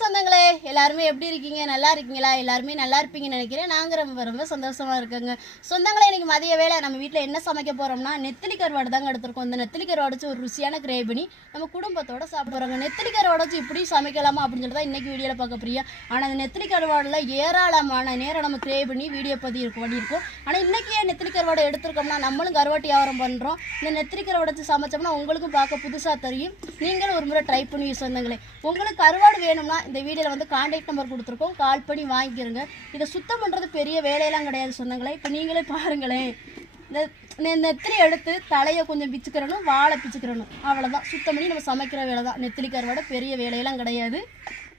சொந்தங்களே எல்லாருமே எப்படி இருக்கீங்க? நல்லா இருக்கீங்களா? எல்லாருமே நல்லா இருப்பீங்கன்னு நினைக்கிறேன். நாங்கள் ரொம்ப ரொம்ப சந்தோஷமா இருக்கோங்க. சொந்தங்களே இன்னைக்கு மதிய வேலை நம்ம வீட்டில் என்ன சமைக்க போறோம்னா நெத்திலி கருவாடு தாங்க எடுத்திருக்கோம். இந்த நெத்திலி கருவாடு வச்சு ஒரு ருசியான கிரே பண்ணி நம்ம குடும்பத்தோட சாப்பிட்றோங்க நெத்திலி கருவாடு வச்சு இப்படி சமைக்கலாமா அப்படின்னு சொல்லி தான் இன்னைக்கு வீடியோவில் பார்க்க பிரியா ஆனால் அந்த நெத்திலி கருவாடில் ஏராளமான நேரம் நம்ம கிரே பண்ணி வீடியோ பதிவு இருக்கும் பண்ணியிருக்கோம் ஆனால் இன்னைக்கு ஏன் நெத்திலி கருவாடு எடுத்திருக்கோம்னா நம்மளும் கருவாட்டு வியாபாரம் பண்ணுறோம் இந்த நெத்திலி கருவாடு வச்சு சமைச்சோம்னா உங்களுக்கும் பார்க்க புதுசாக தெரியும். நீங்களும் ஒரு முறை ட்ரை பண்ணி சொந்தங்களே. உங்களுக்கு கருவாடு வேணும்னா இந்த வீடியோவில் வந்து கான்டாக்ட் நம்பர் கொடுத்துருக்கோம். கால் பண்ணி வாங்கிக்கிறோங்க இதை சுத்தம் பண்ணுறது பெரிய வேலையெல்லாம் கிடையாது சொன்னாங்களே இப்போ நீங்களே பாருங்களேன். இந்த நெத்திரி எடுத்து தலையை கொஞ்சம் பிச்சுக்கிறணும் வாழை பிச்சுக்கிறணும். அவ்வளோதான் சுத்தம் பண்ணி நம்ம சமைக்கிற வேலை தான் நெத்திலி கருவாடை பெரிய வேலையெல்லாம் கிடையாது.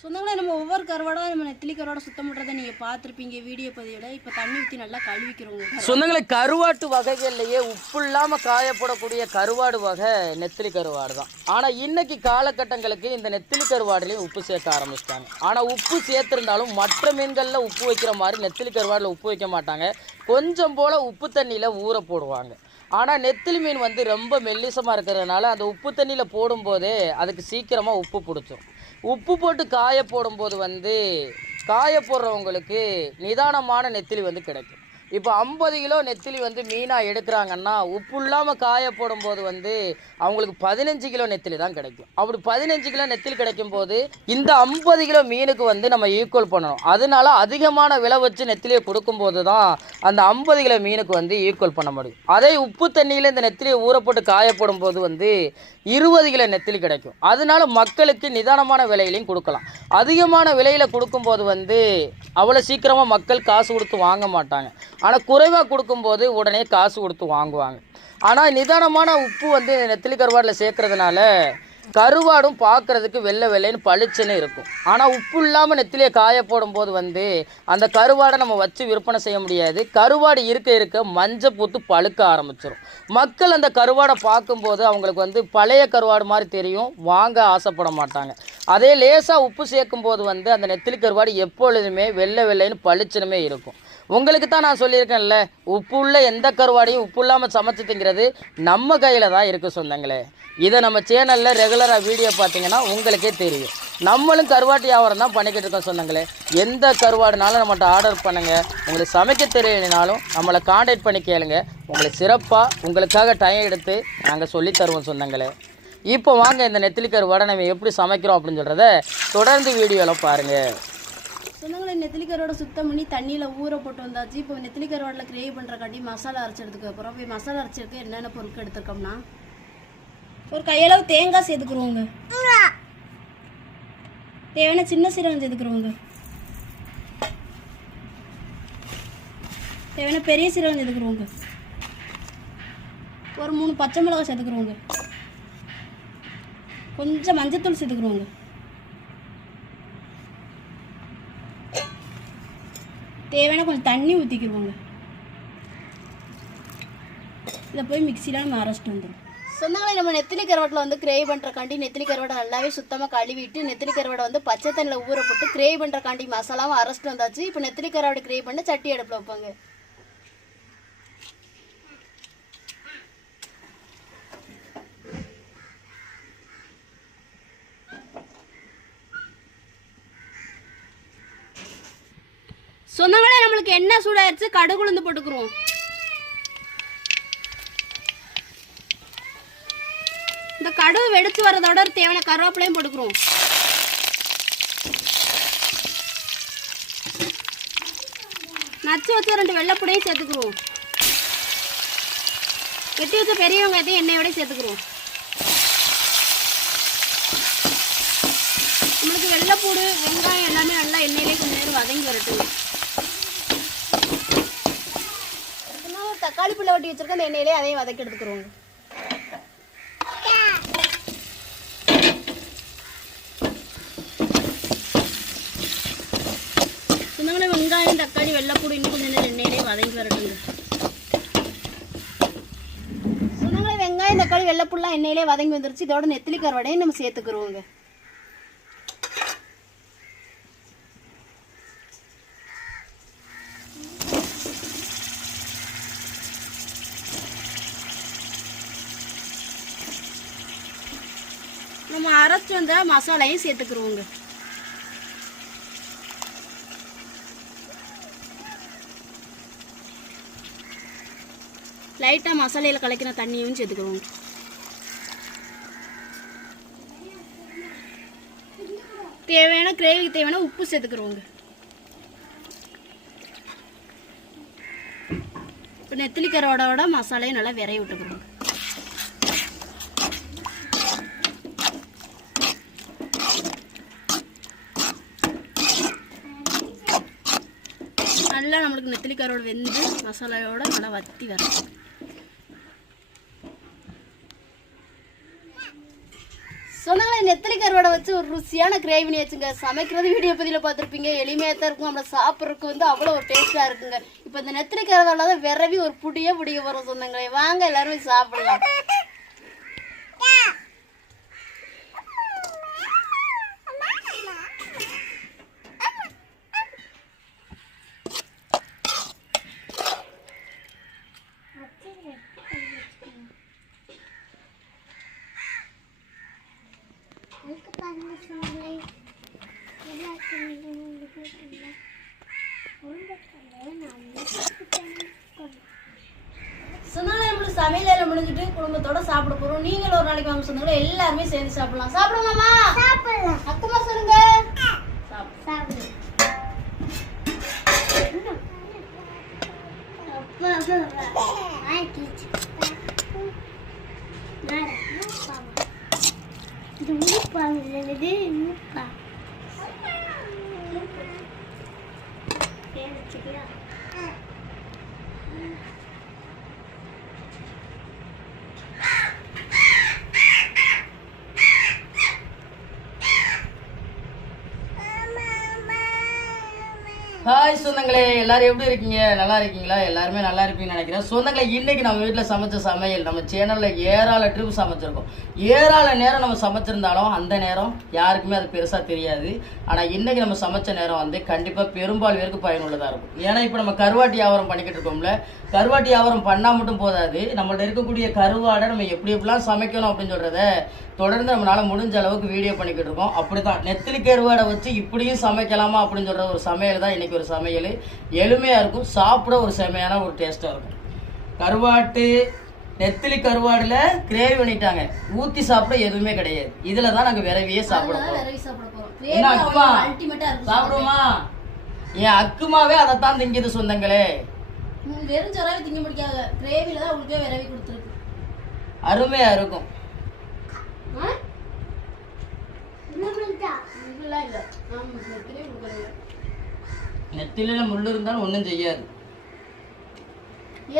சொந்தங்களே நம்ம ஒவ்வொரு கருவாடாக நம்ம நெத்திலி கருவாடை சுத்தம் பண்ணுறதை நீங்கள் பார்த்துருப்பீங்க வீடியோ பதிவில் இப்போ தண்ணி ஊற்றி நல்லா கழுவிக்கிறோங்க சொந்தங்களை கருவாட்டு வகைகள்லையே உப்பு இல்லாமல் காயப்படக்கூடிய கருவாடு வகை நெத்திலி கருவாடு தான். ஆனால் இன்னைக்கு காலகட்டங்களுக்கு இந்த நெத்திலி கருவாடுலேயும் உப்பு சேர்க்க ஆரம்பிச்சிட்டாங்க. ஆனால் உப்பு சேர்த்துருந்தாலும் மற்ற மீன்களில் உப்பு வைக்கிற மாதிரி நெத்திலி கருவாடில் உப்பு வைக்க மாட்டாங்க. கொஞ்சம் போல் உப்பு தண்ணியில் ஊற போடுவாங்க. ஆனால் நெத்திலி மீன் வந்து ரொம்ப மெல்லிசமாக இருக்கிறதுனால அந்த உப்பு தண்ணியில் போடும்போதே அதுக்கு சீக்கிரமாக உப்பு பிடிச்சிரும். உப்பு போட்டு காய போடும்போது வந்து காய போடுறவங்களுக்கு நிதானமான நெத்திலி வந்து கிடைக்கும். இப்போ ஐம்பது கிலோ நெத்திலி வந்து மீனாக எடுக்கிறாங்கன்னா உப்பு இல்லாமல் காய போடும்போது வந்து அவங்களுக்கு பதினஞ்சு கிலோ நெத்திலி தான் கிடைக்கும். அப்படி பதினஞ்சு கிலோ நெத்திலி கிடைக்கும் போது இந்த ஐம்பது கிலோ மீனுக்கு வந்து நம்ம ஈக்குவல் பண்ணணும். அதனால அதிகமான விலை வச்சு நெத்திலியை கொடுக்கும்போது தான் அந்த ஐம்பது கிலோ மீனுக்கு வந்து ஈக்குவல் பண்ண முடியும். அதே உப்பு தண்ணியில் இந்த நெத்திலியை ஊற போட்டு காய போடும்போது வந்து இருபது கிலோ நெத்திலி கிடைக்கும். அதனால மக்களுக்கு நிதானமான விலையிலையும் கொடுக்கலாம். அதிகமான விலையில் கொடுக்கும்போது வந்து அவ்வளோ சீக்கிரமாக மக்கள் காசு கொடுத்து வாங்க மாட்டாங்க. ஆனால் குறைவாக கொடுக்கும்போது உடனே காசு கொடுத்து வாங்குவாங்க. ஆனால் நிதானமான உப்பு வந்து நெத்திலி கருவாடில் சேர்க்கறதுனால கருவாடும் பார்க்குறதுக்கு வெள்ளை வெள்ளைன்னு பளிச்சுன்னு இருக்கும். ஆனால் உப்பு இல்லாமல் நெத்திலியை காய போடும்போது வந்து அந்த கருவாடை நம்ம வச்சு விற்பனை செய்ய முடியாது. கருவாடு இருக்க இருக்க மஞ்சள் பூத்து பழுக்க ஆரம்பிச்சிடும் மக்கள் அந்த கருவாடை பார்க்கும்போது அவங்களுக்கு வந்து பழைய கருவாடு மாதிரி தெரியும். வாங்க ஆசைப்பட மாட்டாங்க. அதே லேசாக உப்பு சேர்க்கும் போது வந்து அந்த நெத்திலி கருவாடு எப்பொழுதுமே வெள்ளை வெள்ளைன்னு பளிச்சுனுமே இருக்கும். உங்களுக்கு தான் நான் சொல்லியிருக்கேன்ல உப்பு உள்ள எந்த கருவாடையும் உப்பு இல்லாமல் சமைச்சு திங்கிறது நம்ம கையில் தான் இருக்குது சொந்தங்களே. இதை நம்ம சேனலில் ரெகுலராக வீடியோ பார்த்தீங்கன்னா உங்களுக்கே தெரியும். நம்மளும் கருவாட்டு வியாபாரம் தான் பண்ணிக்கிட்டு இருக்கோம் சொந்தங்களே. எந்த கருவாடுனாலும் நம்மகிட்ட ஆர்டர் பண்ணுங்கள் உங்களுக்கு சமைக்க தெரியலைனாலும் நம்மளை காண்டாக்ட் பண்ணி கேளுங்க. உங்களுக்கு சிறப்பாக உங்களுக்காக டைம் எடுத்து நாங்கள் சொல்லித் தருவோம் சொந்தங்களே. இப்போ வாங்க இந்த நெத்திலி கருவாடை நம்ம எப்படி சமைக்கிறோம் அப்படின்னு சொல்கிறத தொடர்ந்து வீடியோவில் பாருங்கள் சொந்தங்களை நெத்திலிக்கரோட சுத்தம் பண்ணி தண்ணியில் ஊற போட்டு வந்தாச்சு. இப்போ நெத்திலிக்கரோடில் கருவாடில் கிரேவி பண்ணுறக்காண்டி மசாலா அரைச்சதுக்கு அப்புறம் போய் மசாலா அரைச்சதுக்கு என்னென்ன பொருட்கள் எடுத்துருக்கோம்னா? ஒரு கையளவு தேங்காய் சேர்த்துக்குருவோங்க. தேவையான சின்ன சீரகம் சேர்த்துக்குருவோங்க. தேவையான பெரிய சீரகம் சேர்த்துக்குருவோங்க. ஒரு மூணு பச்சை மிளகாய் சேர்த்துக்குருவோங்க. கொஞ்சம் மஞ்சத்தூள் சேர்த்துக்குருவோங்க. தேவையான கொஞ்சம் தண்ணி ஊற்றிக்கிடுவோங்க இதை போய் மிக்சியில் நம்ம அரைச்சிட்டு வந்துடும் சொந்தங்களை நம்ம நெத்திலி கருவாட்டில் வந்து கிரேவி பண்ணுறக்காண்டி நெத்திலி கருவாடை நல்லாவே சுத்தமாக கழுவிட்டு நெத்திலி கருவாடை வந்து பச்சை தண்ணியில் ஊற போட்டு கிரேவி பண்ணுறக்காண்டி மசாலாவும் அரைச்சிட்டு வந்தாச்சு. இப்போ நெத்திலி கருவாடை கிரேவி பண்ண சட்டி அடுப்பில் வைப்பாங்க. சொந்த நம்மளுக்கு என்ன சூடாயிருச்சு? கடுகு உளுந்து போட்டுக்குருவோம். இந்த கடுகு வெடிச்சு வரதோட ஒரு தேவையான கருவேப்பிலையும் போட்டுக்குருவோம். நச்சு வச்ச ரெண்டு வெள்ளைப்பூடையும் சேர்த்துக்குருவோம். வெட்டி வச்ச பெரிய வெங்காயத்தையும் எண்ணெயோட சேர்த்துக்குருவோம். நம்மளுக்கு வெள்ளைப்பூடு வெங்காயம் எல்லாமே நல்லா எண்ணெயிலே கொஞ்சம் நேரம் வதங்கி வரட்டும். இன்னும் ஒரு தக்காளி பிள்ளை வட்டி வச்சிருக்க அந்த எண்ணெயிலே அதையும் வதக்கி எடுத்துக்கிறோங்க சொந்தங்களே வெங்காயம் தக்காளி வெள்ளைப்பூடு இன்னும் கொஞ்சம் நேரம் எண்ணெயிலே வதங்கி வரட்டுங்க. சொந்தங்களே வெங்காயம் தக்காளி வெள்ளைப்பூடுலாம் எண்ணெயிலே வதங்கி வந்துருச்சு. இதோட நெத்திலி கருவாடையும் நம்ம சேர்த்துக்கிறோங்க நம்ம அரைச்சி வந்த மசாலையும் சேர்த்துக்குருவோங்க. லைட்டாக மசாலையில் கலக்கிற தண்ணியும் சேர்த்துக்கிருவோங்க. தேவையான கிரேவிக்கு தேவையான உப்பு சேர்த்துக்கிருவோங்க. இப்போ நெத்திலிக்கரோட மசாலையும் நல்லா விரைய விட்டுக்கிறோங்க நம்மளுக்கு நெத்திலி கருவாடு வெந்து மசாலாவோடு நல்லா வத்தி வரும். சொன்னாங்களே நெத்திலி கருவாடை வச்சு ஒரு ருசியான கிரேவினி வச்சுங்க. சமைக்கிறது வீடியோ பதிவில் பார்த்துருப்பீங்க. எளிமையாக தான் இருக்கும். நம்மளை சாப்பிட்றதுக்கு வந்து அவ்வளோ ஒரு டேஸ்ட்டாக இருக்குங்க. இப்போ இந்த நெத்திலி கருவாடில் தான் விரவி ஒரு புடியே புடிய போகிறோம் சொன்னாங்களே. வாங்க எல்லாருமே சாப்பிடலாம் சொன்னாலே நம்மளுக்கு சமையல் வேலை முடிஞ்சிட்டு குடும்பத்தோட சாப்பிட போறோம். நீங்களும் ஒரு நாளைக்கு வாங்க சொன்னாலும் எல்லாருமே சேர்ந்து சாப்பிடலாம். சாப்பிடுமாமா Bye. ஹாய் சொந்தங்களே. எல்லாரும் எப்படி இருக்கீங்க? நல்லா இருக்கீங்களா? எல்லாருமே நல்லா இருப்பீங்கன்னு நினைக்கிறேன். சொந்தங்களே இன்னைக்கு நம்ம வீட்டில் சமைச்ச சமையல் நம்ம சேனலில் ஏராள ட்ரிப் சமைச்சிருக்கோம். ஏராள நேரம் நம்ம சமைச்சிருந்தாலும் அந்த நேரம் யாருக்குமே அது பெருசாக தெரியாது. ஆனால் இன்னைக்கு நம்ம சமைச்ச நேரம் வந்து கண்டிப்பாக பெரும்பால் பேருக்கு பயனுள்ளதாக இருக்கும். ஏன்னா இப்போ நம்ம கருவாட்டி வியாபாரம் பண்ணிக்கிட்டு இருக்கோம்ல. கருவாட்டி வியாபாரம் பண்ணால் மட்டும் போதாது. நம்மள்ட்ட இருக்கக்கூடிய கருவாடை நம்ம எப்படி எப்படிலாம் சமைக்கணும் அப்படின்னு சொல்கிறத தொடர்ந்து நம்மளால் முடிஞ்ச அளவுக்கு வீடியோ பண்ணிக்கிட்டு இருக்கோம். அப்படிதான் நெத்திலி கருவாடை வச்சு இப்படியும் சமைக்கலாமா அப்படின்னு சொல்கிற ஒரு சமையல் தான் இன்றைக்கி ஒரு சமையல். எளிமையா இருக்கும். சாப்பிட ஒரு செமையான ஒரு டேஸ்டா இருக்கும். கருவாட்டு நெத்திலி கருவாடுல கிரேவி பண்ணிட்டாங்க. ஊத்தி சாப்பிட எதுவுமே கிடையாது. இதுல தான் நாங்க விரவியே சாப்பிட சாப்பிடுவோமா? என் அக்குமாவே அதைத்தான் திங்குது சொந்தங்களே. வெறும் சொராவே திங்க முடிக்காத. கிரேவில தான் உங்களுக்கே விரவி கொடுத்துருக்கு. அருமையா இருக்கும். ஆ? இதெல்லாம் இல்ல. ஆமா கிரேவி கொடுக்கறது நெத்திலில முள்ளு இருந்தாலும் ஒன்றும் செய்யாது.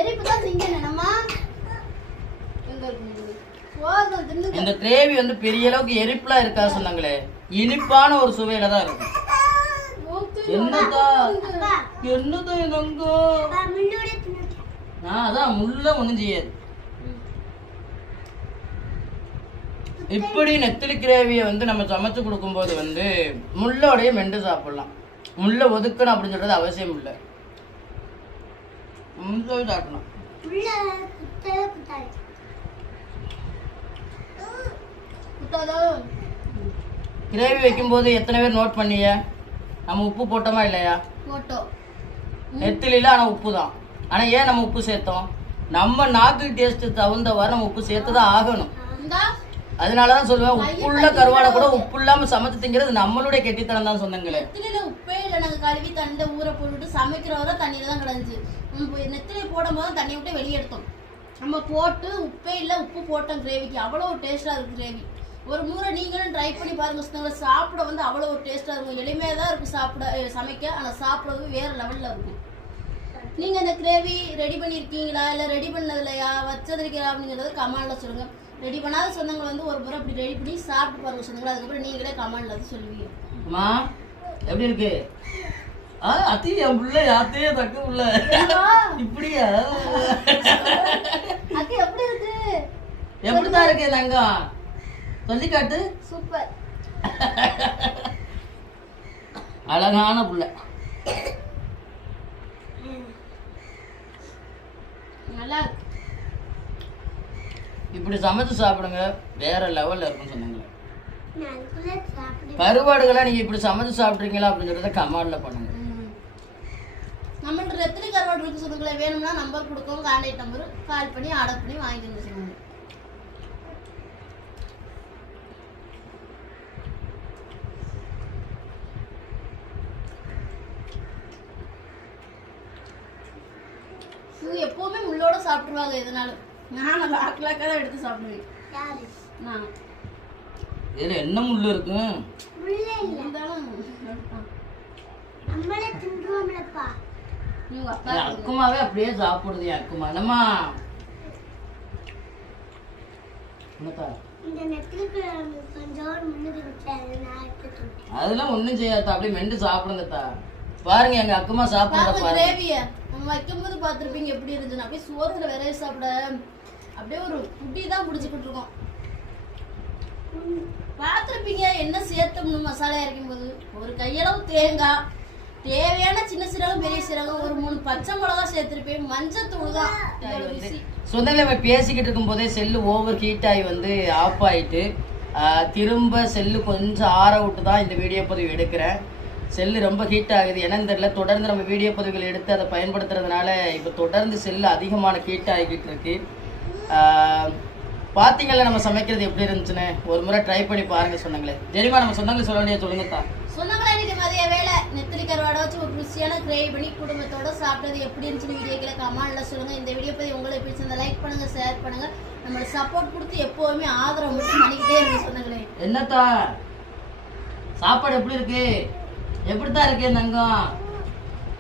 எரிப்பு தான் இந்த கிரேவி வந்து பெரிய அளவுக்கு எரிப்புலாம் இருக்கா சொன்னாங்களே இனிப்பான ஒரு சுவையில தான் இருக்கும். என்னதா? என்னதா எங்க ஆ அதான் முள்ள ஒண்ணும் செய்யாது. இப்படி நெத்திலி கிரேவியை வந்து நம்ம சமைச்சு கொடுக்கும்போது வந்து முள்ளோடய மெண்டு சாப்பிடலாம். முள்ளை ஒதுக்கணும் அப்படின்னு சொல்றது அவசியம் இல்லை. முள்ளோட கிரேவி வைக்கும்போது எத்தனை பேர் நோட் பண்ணீங்க நம்ம உப்பு போட்டோமா இல்லையா? போட்டோ நெத்திலில ஆனா உப்பு தான் ஆனா ஏன் நம்ம உப்பு சேர்த்தோம்? நம்ம நாக்கு டேஸ்ட் தகுந்தவாறு நம்ம உப்பு சேர்த்து தான் ஆகணும் இந்தா அதனாலதான் சொல்லுவேன் உப்புள்ள கருவாடை கூட உப்பு இல்லாம சமைச்சு திங்கிறது நம்மளுடைய கெட்டித்தனம் தான் சொந்தங்களே. நெத்திலில உப்பே இல்லை நாங்க கழுவி தண்டை ஊற போட்டுட்டு சமைக்கிற வரை தண்ணியில தான் கிடந்துச்சு. நெத்திலி போடும் போது தண்ணி விட்டு வெளியே எடுத்தோம். நம்ம போட்டு உப்பே இல்லை உப்பு போட்டோம் கிரேவிக்கு அவ்வளோ ஒரு டேஸ்டா இருக்கு கிரேவி ஒரு முறை நீங்களும் ட்ரை பண்ணி பாருங்க சாப்பிட வந்து அவ்வளோ ஒரு டேஸ்டா இருக்கும். எளிமையாக தான் இருக்கும் சாப்பிட சமைக்க. ஆனால் சாப்பிடறது வேற லெவல்ல இருக்கும். நீங்க இந்த கிரேவி ரெடி பண்ணியிருக்கீங்களா? இல்லை ரெடி பண்ணதில்லையா வச்சதிருக்கீங்களா அப்படிங்கிறத கமெண்ட்ல சொல்லுங்க. ரெடி பண்ணாத சொந்தங்கள் வந்து ஒரு முறை அப்படி ரெடி பண்ணி சாப்பிட்டு பாருங்க சொந்தங்களா. அதுக்கப்புறம் நீங்களே கமெண்ட்ல வந்து சொல்லுவீங்க. அம்மா எப்படி இருக்கு? ஆ அத்தி என் புள்ள யாத்தையே தக்க புள்ள. இப்படியா? அக்கா எப்படி இருக்கு? எப்படிதான் இருக்கு தங்கம்? சொல்லி காட்டு சூப்பர். அழகான புள்ள நல்லா இருக்கு இப்படி சமைச்சு சாப்பிடுங்க வேற லெவல்ல இருக்கும்னு சொன்னாங்க கருவாடுகளை நீங்க இப்படி சமைச்சு சாப்பிட்றீங்களா அப்படின்னு சொல்றத கமாண்ட்ல பண்ணுங்க. நம்மள்ட்ட நெத்திலி கருவாடு இருக்கு சொந்தங்களே வேணும்னா நம்பர் கொடுக்கோம் கான்டாக்ட் நம்பர் கால் பண்ணி ஆர்டர் பண்ணி வாங்கிக்கோங்க இவங்க எப்பவுமே முள்ளோட சாப்பிட்டுருவாங்க எதனாலும். நான் லாக் லாக்காக தான் எடுத்து சாப்பிடுவேன். நான். இதில் என்ன முள் இருக்கும் இருந்தாலும் எடுப்பான். நம்மளே தின்றுவோம்லப்பா. இவங்க அப்பா என் அக்குமாவே அப்படியே சாப்பிடுது என் அக்குமா. என்னம்மா? அதெல்லாம் ஒன்றும் செய்யாதா அப்படியே மெண்டு சாப்பிடுங்கத்தா. பாருங்க எங்க அக்குமா சாப்பிடுறத பாருங்க. வைக்கும்போது பார்த்துருப்பீங்க எப்படி இருந்துச்சுன்னு. அப்படியே சோத்துல விரைய சாப்பிட அப்படியே ஒரு புட்டி தான் பிடிச்சிக்கிட்டு இருக்கோம் பார்த்துருப்பீங்க என்ன சேர்த்தோம்னு மசாலா இறக்கும் போது ஒரு கையளவு தேங்காய் தேவையான சின்ன சீரகம் பெரிய சீரகம் ஒரு மூணு பச்சை மிளகா சேர்த்திருப்பேன். மஞ்சத்தூள் தான் இதோட ருசி. சொந்தங்களை நம்ம பேசிக்கிட்டு இருக்கும்போதே செல்லு ஓவர் ஹீட் ஆகி வந்து ஆஃப் ஆயிட்டு ஆஹ், திரும்ப செல்லு கொஞ்சம் ஆற விட்டு தான் இந்த வீடியோ பதிவு எடுக்கிறேன். செல்லு ரொம்ப ஹீட் ஆகுது. என்னன்னு தெரியல. தொடர்ந்து நம்ம வீடியோ பதிவுகள் எடுத்து அதை பயன்படுத்துறதுனால இப்போ தொடர்ந்து செல்லு அதிகமான ஹீட் ஆகிக்கிட்டு இருக்கு. ஆஹ், பாத்தீங்கல்ல நம்ம சமைக்கிறது எப்படி இருந்துச்சுன்னு ஒரு முறை ட்ரை பண்ணி பாருங்க சொன்னாங்களே. தெரியுமா நம்ம சொந்தங்களை சொல்ல வேண்டிய சொல்லுங்கத்தா சொன்னாங்களா இன்னைக்கு மதிய வேலை நெத்திலி கருவாடை வச்சு ஒரு ருசியான கிரேவி பண்ணி குடும்பத்தோட சாப்பிட்டது எப்படி இருந்துச்சுன்னு வீடியோக்கில் கமெண்ட்ல சொல்லுங்க. இந்த வீடியோ பத்தி உங்களுக்கு பிடிச்சிருந்தா லைக் பண்ணுங்க ஷேர் பண்ணுங்க. நம்மளை சப்போர்ட் கொடுத்து எப்பவுமே ஆதரவு மட்டும் பண்ணிக்கிட்டே இருங்க சொன்னாங்களே. என்னத்தா? சாப்பாடு எப்படி இருக்கு? எப்படித்தான் இருக்கு தங்கம்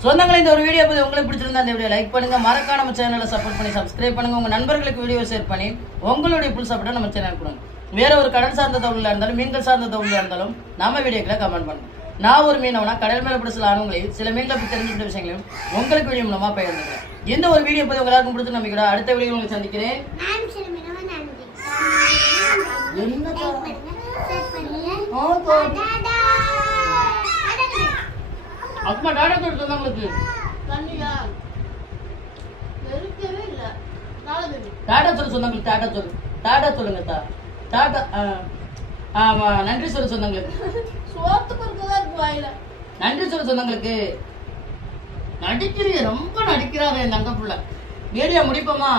சொந்தங்களே இந்த ஒரு வீடியோ பத்தி உங்களுக்கு பிடிச்சிருந்தா இந்த வீடியோ லைக் பண்ணுங்க. மறக்காம நம்ம சேனலை சப்போர்ட் பண்ணி சப்ஸ்கிரைப் பண்ணுங்க. உங்க நண்பர்களுக்கு வீடியோ ஷேர் பண்ணி உங்களுடைய புல் சப்போர்ட்டை நம்ம சேனல் கொடுங்க. வேற ஒரு கடல் சார்ந்த தொழிலாக இருந்தாலும் மீன்கள் சார்ந்த தொழிலாக இருந்தாலும் நம்ம வீடியோக்களை கமெண்ட் பண்ணுங்க. நான் ஒரு மீனவனா கடல் மேல பிடிச்ச ஆணுங்களையும் சில மீன்களை பற்றி தெரிஞ்சுக்கிட்ட விஷயங்களையும் உங்களுக்கு வீடியோ மூலமா பகிர்ந்துக்கிறேன். இந்த ஒரு வீடியோ பத்தி உங்களுக்கு பிடிச்ச நம்பிக்கையோட அடுத்த வீடியோ உங்களுக்கு சந்திக்கிறேன். நான் சில மினவன் நன்றி என்னத்தா? ஷேர் பண்ணுங்க ஆமா. டாடா அடங்க அப்புறமா டாடா சொல்லிட்டு சொந்தங்களுக்கு தண்ணியா? வெறுக்கவே இல்லை. டாடா சொல்லு சொந்தங்களுக்கு டாடா சொல்லு. டாடா சொல்லுங்க தா. டாடா. ஆமா நன்றி சொல்லு சொந்தங்களுக்கு சோத்துக்கு இருக்கதா இருக்கு வாயில? நன்றி சொல்லு சொந்தங்களுக்கு நடிக்கிறீங்க ரொம்ப நடிக்கிறாங்க என் தங்க புள்ள. வீடியோ முடிப்போமா?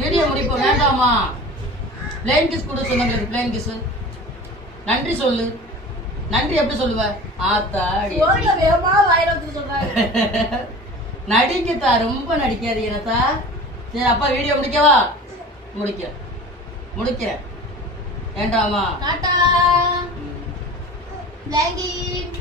வீடியோ முடிப்போம். வேண்டாமா? பிளேன் கிஸ் கொடு சொந்தங்களுக்கு பிளேன் கிஸ் நன்றி சொல்லு. நன்றி எப்படி சொல்லுவ? ஆத்தாடி. நடிக்கத்தா ரொம்ப நடிக்காதீங்கத்தா சரி அப்பா வீடியோ முடிக்கவா? முடிக்கிறேன் முடிக்கிறேன் வேண்டாமா டாட்டா ம். தேங்க்யூ